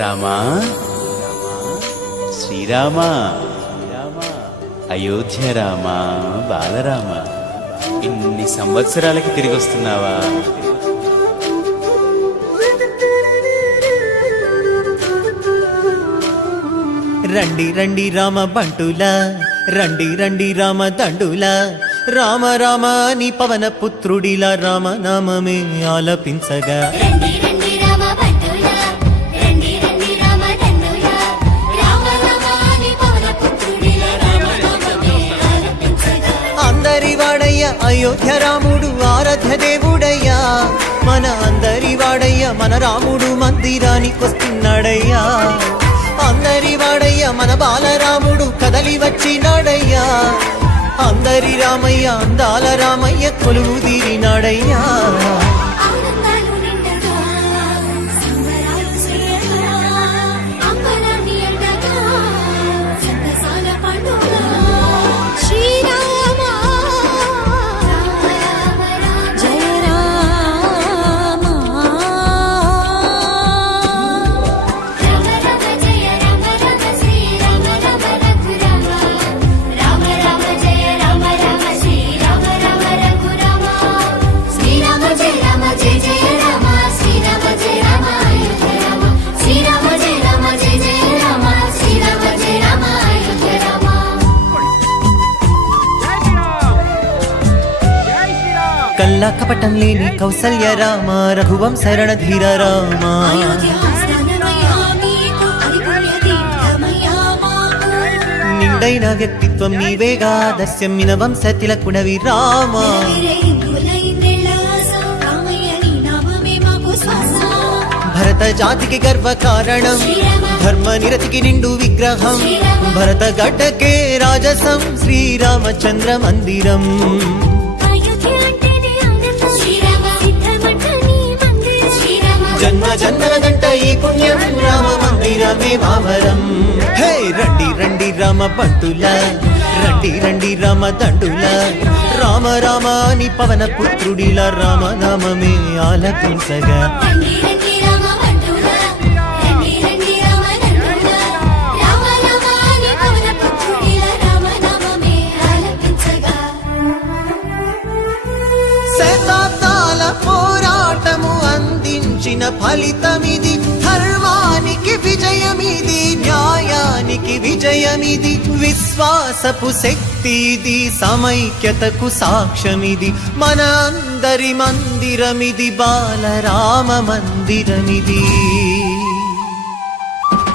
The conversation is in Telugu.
రామా శ్రీరామా అయోధ్య రామా బాలరామ, ఇన్ని సంవత్సరాలకి తిరిగి వస్తున్నావా? రండి రండి రామ బంటులా, రండి రండి రామ దండులా, రామ రామ అని పవన పుత్రుడిలా రామనామమే ఆలపించగా. అందరి వాడయ్య అయోధ్య రాముడు ఆరాధ్య దేవుడయ్యా, మన అందరి వాడయ్య మన రాముడు మందిరానికొస్తున్నాడయ్యా. అందరి వాడయ్య మన బాలరాముడు కదలి వచ్చినాడయ్యా, అందరి రామయ్య అందాల రామయ్య కొలువు తీరినాడయ్యా. కల్లా కపటం లేని కౌసల్య రామ, రఘువంశ రణధీర రామ. నిండైన వ్యక్తిత్వం నీవేగా, దస్యమిన వంశ తిలకుడవి రామ. భరత జాతికి గర్వ కారణం, ధర్మ నిరతికి నిండు విగ్రహం, భరత గడ్డకే రాజసం శ్రీరామచంద్ర మందిరం. జన్మ జన్మల గంట ఈ పుణ్యం రామ మందిరమే మావరం. హే రండి రండి రామ బంటులా, రండి రండి రామ దండులా, రామ రామ అని పవన పుత్రుడిలా రామనామమే ఆలపించగా. శతాబ్దాల పోరాటము అందించిన ఫలితమిది, ధర్మానికి విజయమిది, న్యాయానికి విజయమిది, విశ్వాసపు శక్తిది, సమైక్యతకు సాక్ష్యమిది, మన అందరి మందిరమిది, బాలరామ మందిరమిది.